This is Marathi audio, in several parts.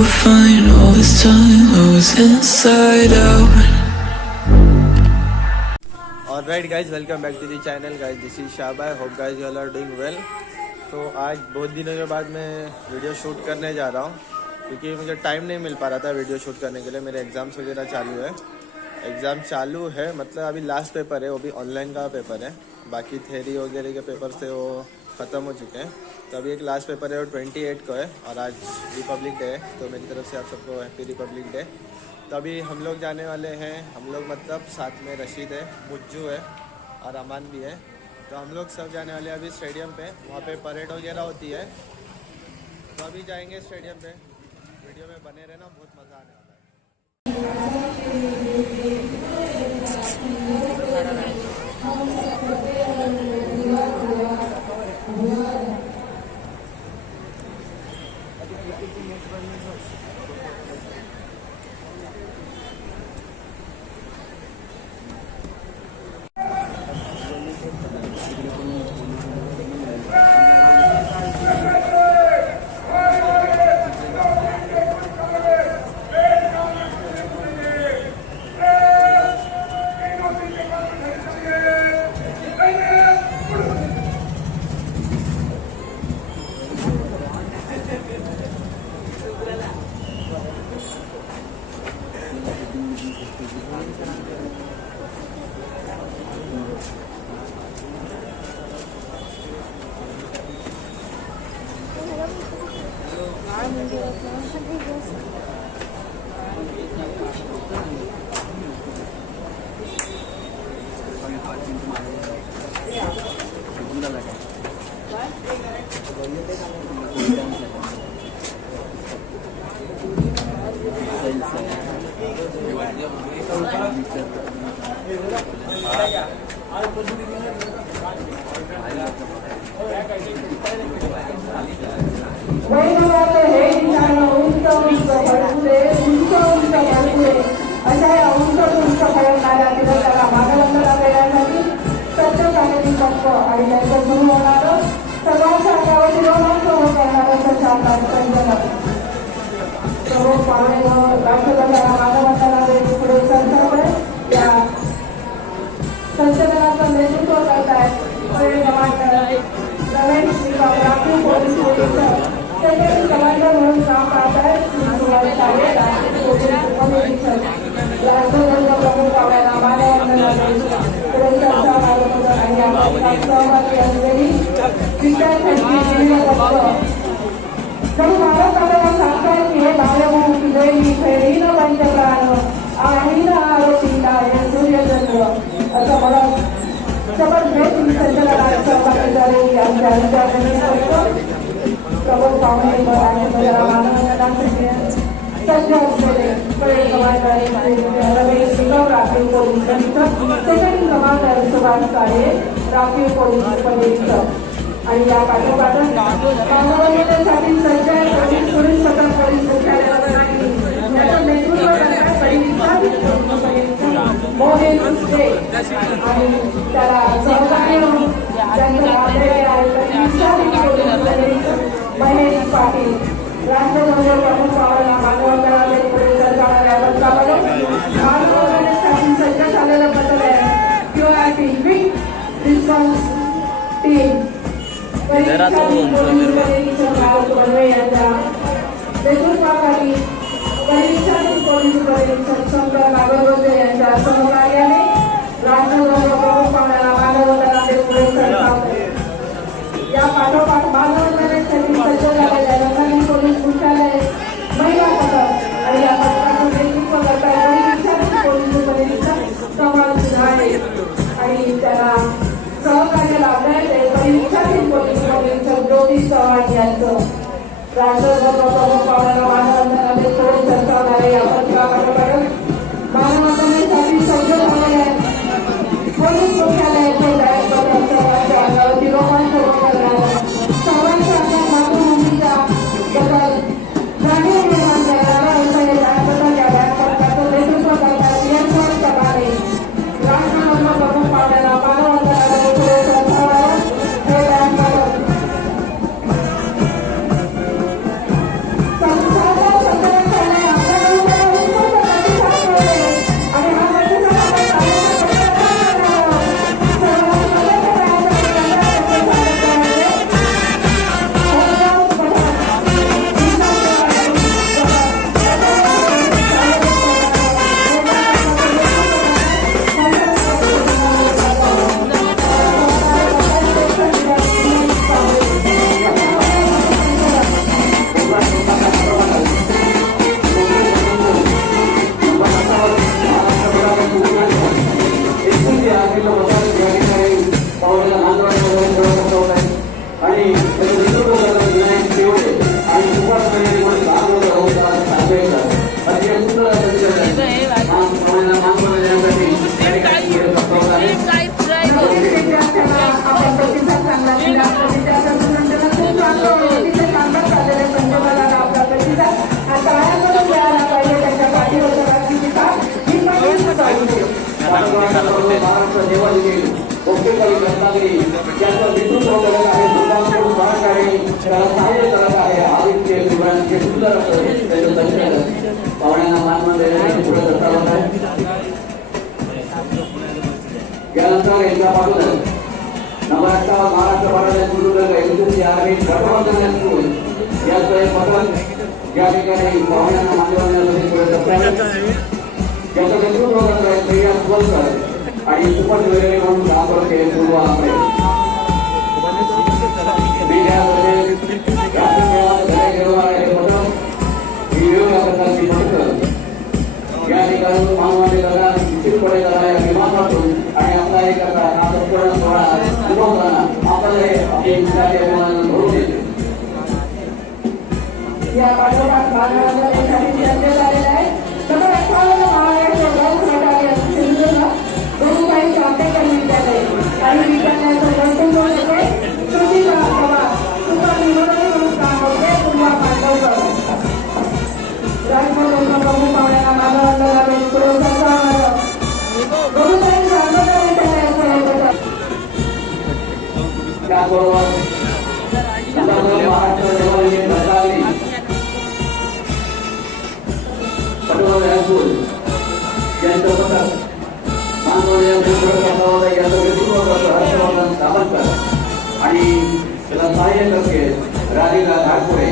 were fine all this time. I was inside out. Alright guys, welcome back to the channel guys. This is Shabai. Hope guys you all are doing well. तो आज बहुत दिनों के बाद मैं वीडियो शूट करने जा रहा हूँ क्योंकि मुझे टाइम नहीं मिल पा रहा था वीडियो शूट करने के लिए। मेरे एग्ज़ाम्स वगैरह चालू है मतलब अभी लास्ट पेपर है, वो भी ऑनलाइन का पेपर है। बाकी थ्योरी वगैरह के पेपर से वो ख़त्म हो चुके हैं। तो अभी एक लास्ट पेपर है वो 28 को है और आज रिपब्लिक डे है। तो मेरी तरफ से आप सबको हैप्पी रिपब्लिक डे। तो अभी हम लोग जाने वाले हैं, हम लोग मतलब साथ में रशीद है, मुज्जू है और अमान भी है। तो हम लोग सब जाने वाले हैं अभी स्टेडियम पे, वहाँ पे परेड वगैरह होती है। तो अभी जाएंगे स्टेडियम पे। वीडियो में बने रहना, बहुत मज़ा आने वाला है। झाला कुठे महाराष्ट्र सेवा दिली कोकेकरी रत्नागिरी यांचं नेतृत्व करत आहे दुर्गापूर सहकारी त्याला सहाय्य करत आहे आदित्य विवरांचे सुंदर त्याचं दर्शन पाहुण्यांना मानवून देण्यासाठी पुढे करता होत आहे यानंतर यांच्या पाठवून नवराष्ट्र महाराष्ट्र भारत सिंधुदुर्ग एमसीसी आर्मी गठबंधन स्कूल याचं एक पथक या ठिकाणी पाहुण्यांना मानवण्यासाठी पुढे करत आहे याचं नेतृत्व करत आहे प्रिया सुवलकर आणि सुपर ज्वेलरी म्हणून काम करते पूर्व आंबे या ठिकाणी मानवाने दादा निश्चितपणे करायला विमानातून आणि आपला एक हा संपूर्ण सोहळा उभवताना आपल्याला आपली घडून येते या पाठोपाठ मानवांसाठी चर्चा झालेला आहे नंबर 58 महाराष्ट्र ग्राम सहकारी सिंधुदुर्ग गुरुसाई चांदेकर विद्यालय आणि विद्यालयाचं वर्तन होते कृतिका पवार सुपर निवडणूक म्हणून काम होते पूर्वा पांडवकर राजभवनच्या प्रमुख पाहुण्यांना मानवांना पुरस्कार गुरुसाई चांदेकर विद्यालयाचं त्याबरोबर महाराष्ट्र देवालय रत्नागिरी पटवर्धन हायस्कूल यांचं पथक मानवल्या यांचं नेतृत्व करतो हर्षवर्धन सावंतकर आणि त्याला सहाय्य करते राधिका धारपुरे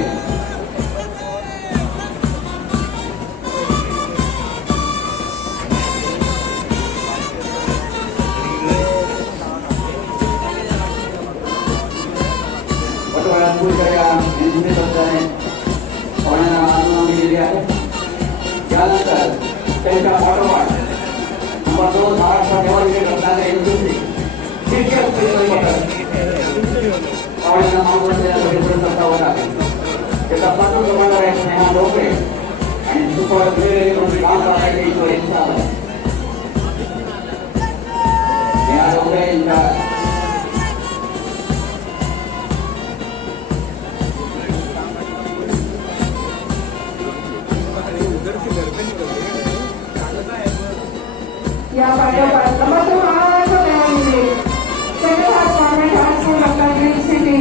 पाहुण्यांना मानवून दिलेली आहे यानंतर त्यांच्या पाठोपाठ नंबर 2 महाराष्ट्र देवालय रत्नागिरी एमसीसी पाहुण्यांना मानवून देण्यासाठी पुरस्कार होत आहे त्याचा पाठवून कमांडर आहे स्नेहा डोके आणि सुपर ज्वेलरी म्हणून काम करण्याची इच्छा आहे स्नेहा डोके यांच्या या पाठोपाठ नंबर 2 महाराष्ट्र देवालय second half government high school Ratnagiri city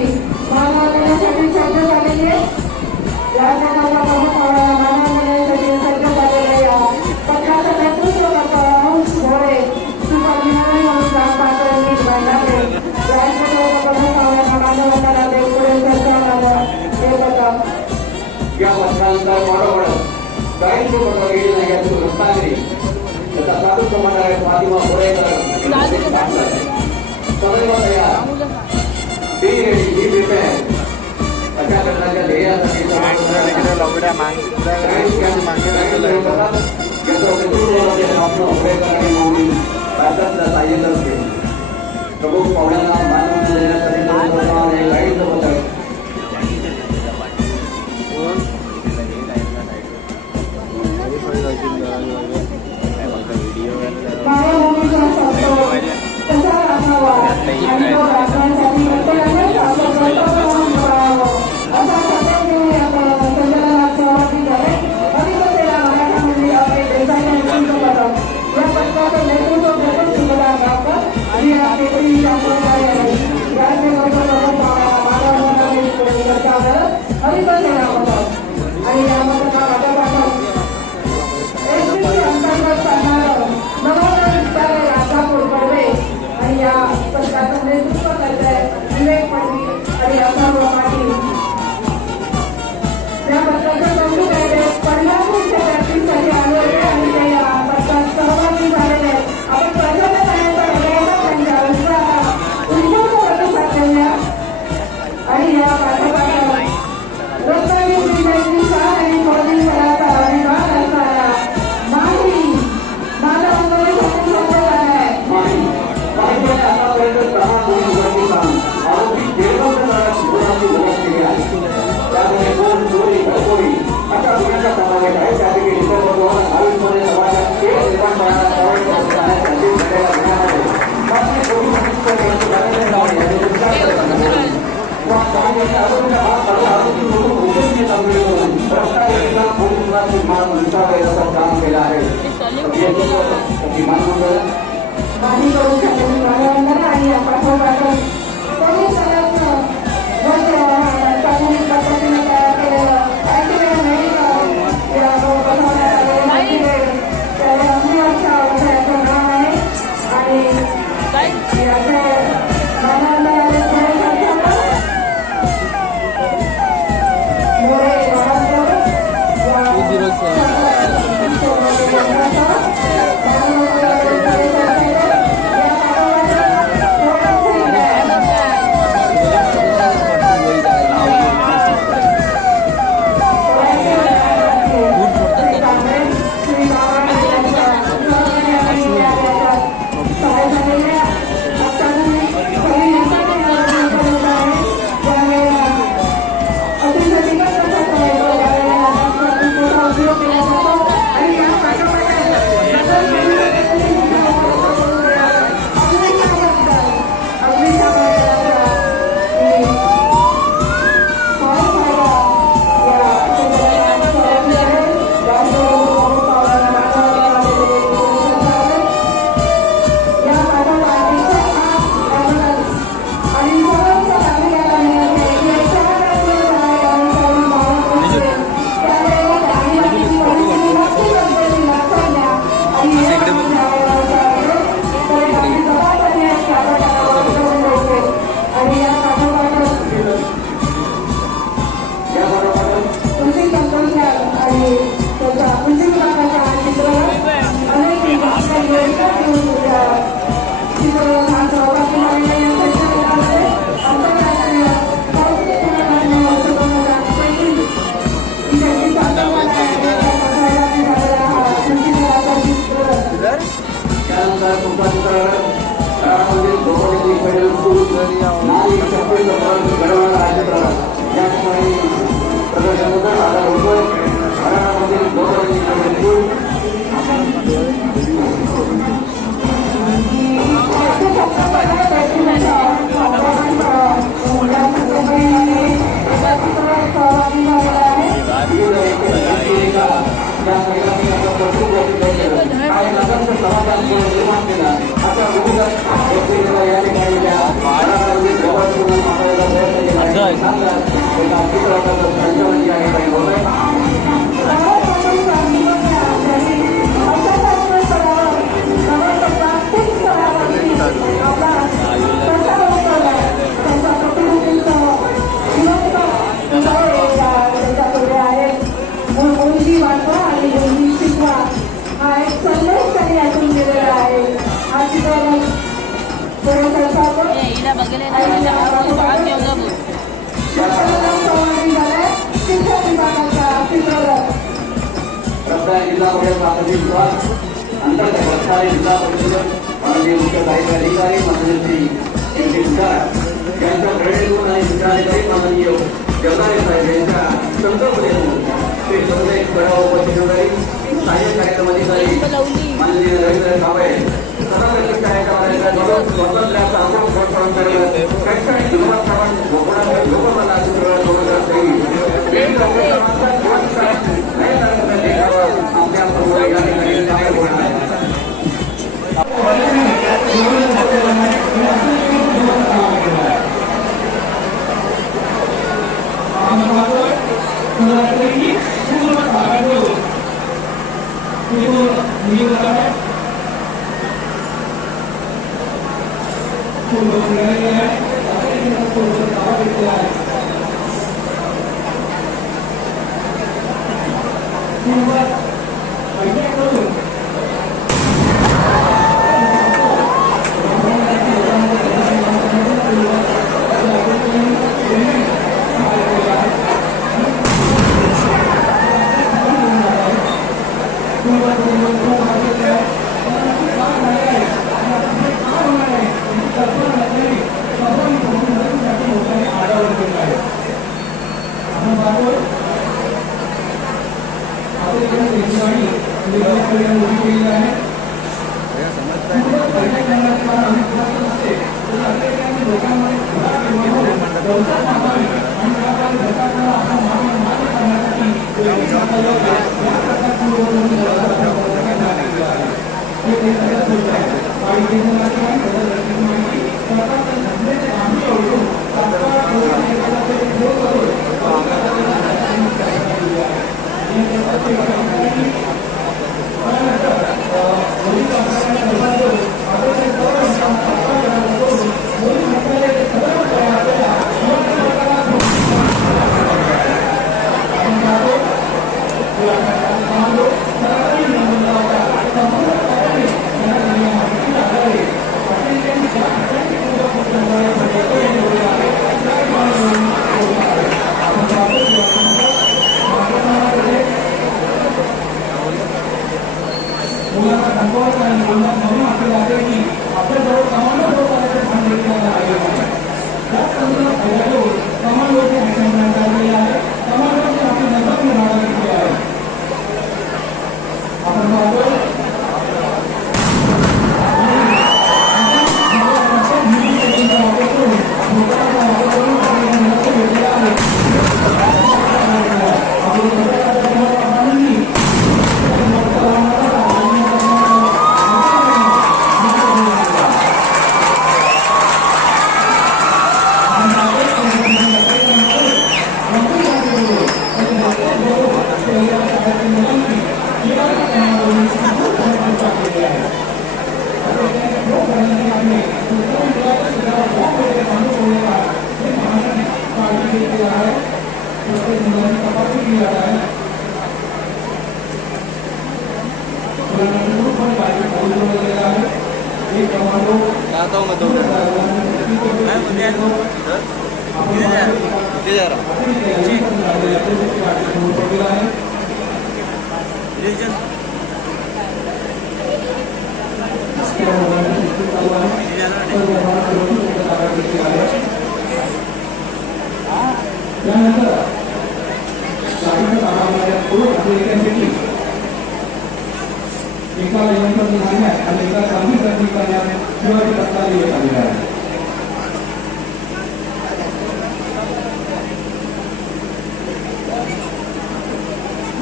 मानवंदनेसाठी सज्ज झालेली आहे या ठिकाणी प्रमुख पाहुण्यांना मानवंदनेसाठी सज्ज झालेल्या या पथकाचं नेतृत्व करतो हंस घोडे सुपर ज्वेलरी म्हणून काम पाहतो नीट भांडारे राजपथाच्या प्रमुख पाहुण्यांना मानवंदना देव पुढे सरकारला हे पथक या पथकानंतर बरोबर गाईडचे पथक गेले नाही यातून रत्नागिरी त्याचा साधू कमांडर आहे फातिमा बोरेकर सदैव तयार बी रेडी बी प्रिपेअर अशा प्रकारच्या ध्येयासाठी भारतातला सहाय्य करते प्रमुख पाहुण्यांना मानवून देण्यासाठी गाईडचं पथक मायभूमीचा संतोष कसा राखावा आणि तो राखण्यासाठी प्रत्येकाने आपलं कर्तव्य म्हणून करावं असा संदेश घेऊन या संचलनात सहभागी झाले अभिनेतेला मराठामध्ये आपले देशाचे नेतृत्व करतात या पथकाचं नेतृत्व करत सुभदा गावकर आणि या पेपरी संप्रदाय राज्यभरच्या प्रमुख मानवंदनेसाठी पुरस्कार करत अभिनेतेला होतात आणि या पथकाला पाठवतात एसपीसी अंतर्गत चालणारं नवोदय विद्यालय राजापूर कडवे आणि या पथकाचं नेतृत्व करत आहे विवेक पाटील आणि अथर्व पाटील या पथकाचे प्रमुख आहेत पंढरपूरच्या प्रॅक्टिससाठी आले होते आणि ते या पथकात सहभागी झालेले आहेत आपण प्रचंडपणे त्यांच्या उत्साहात उत्स्फूर्त प्रतिसाद देऊया आणि या पाठोपाठ रत्नागिरी जिल्ह्यातील शाळा आणि कॉलेज खेळाचा अभिमान असणारा माही मानवंदनेसाठी सज्ज झाला आहे आतापर्यंत 10 कोटी मुलांनी काम आरोपी देवबंधनाला शिकवण्याची मदत केली आहे त्यामुळे दोन चोरी घरचोरी अशा गुन्ह्यांचा समावेश आहे त्यापैकी इतर बरोबर 22 समाजात एक निर्माण करणारा प्रवृत्त करण्यासाठी झालेल्या गुन्ह्यामध्ये काम केलं आहे आणि करून खात्याची मानवंदना आणि या पाठोपाठ पोलीस दलाचं प्राथमिक पद्धतीने तयार केलेलं ॲक्टिव्हेट मेडिकल या बसवण्यात आलेलं ॲक्टिव्हेट तर अग्निरक्षा औषधाचं नाव आहे आणि याचे मानवंदनाचे पुढे संचालक मोरे वाहनकर जिल्हा परिषद प्राथमिक विभाग अंतर्गत बस्तारी जिल्हा परिषद माननीय मुख्य कार्यकारी अधिकारी माननीय श्री यांच्या प्रेरणेतून आणि जिल्हाधिकारी माननीय जगदाळे साहेब यांच्या संकल्पनेतून ते सर्व एक बडाव उपजिल्हाधिकारी सहाय्यक कार्यक्रमाधिकारी माननीय रवींद्र कांबळे सर्व कार्यक्रमाच्या स्वातंत्र्याचा अमोल प्रसारण करत शैक्षणिक जीवनाप्रमाण लोकमाला आपल्या या ठिकाणी काय होणार आहे Thank you. सोबत आणि म्हणून आपल्याला वाटते की आपल्याजवळ कमांडो फोर्स आल्याचे स्थान देखील आता राहिलेलं आहे. त्याच संदर्भात फायदा घेऊन कमांडोचे ऍक्शन प्लॅन तयार केले आहे. कमांडोची आपली नजर राहणार केली आहे. आपण पाहतो आता हूँ मैं 2 मिनट कितने जा रहा एका नियंत्रण करण्यात आणि एका चांगली गर्दी करण्यात शिवाजी प्रस्ताव येत आलेला आहे.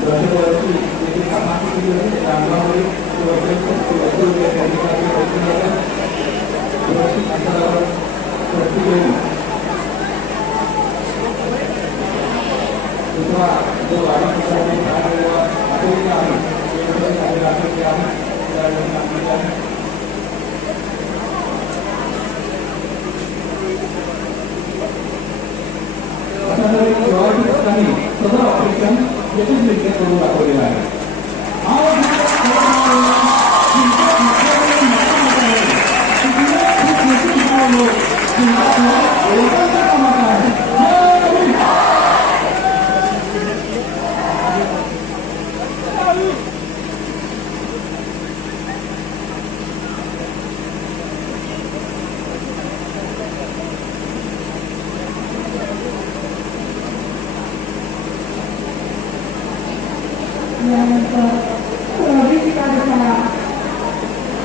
दहशतवादाची देखील कामाची केली होती. त्या अंगावरील सुरक्षित अंतरावर प्रति घेऊन दुसरा जो वाढीसाठी आठवलेला आहे सदर ऑपरेशन यशस्वीरित्या करून दाखवलेलं आहे.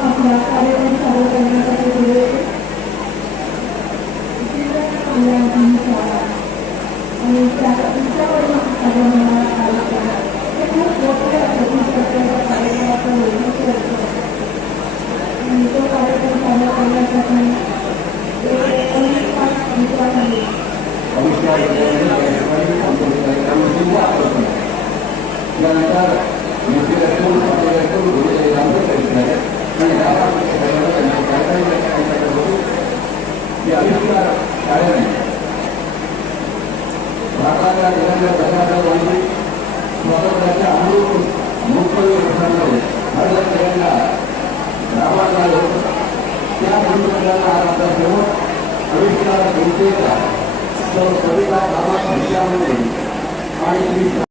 आपल्या कार्यक्रम चालू करण्यासाठी पुढे आणि त्याच्यावरून हे खूप मोठ्या कार्यक्रमाचा उद्देश असतो आणि तो कार्यक्रम चालू करण्यासाठी त्यानंतर शाळेने भारताच्या स्वातंत्र्याच्या अमृत मुक्तवेळ प्रसंगाने भारत सगळ्यांना राबवण्यात आलं. त्या मंत्रिमंडळाला आज आपला शेवट आविष्कार जनतेचा कविता कामात आणि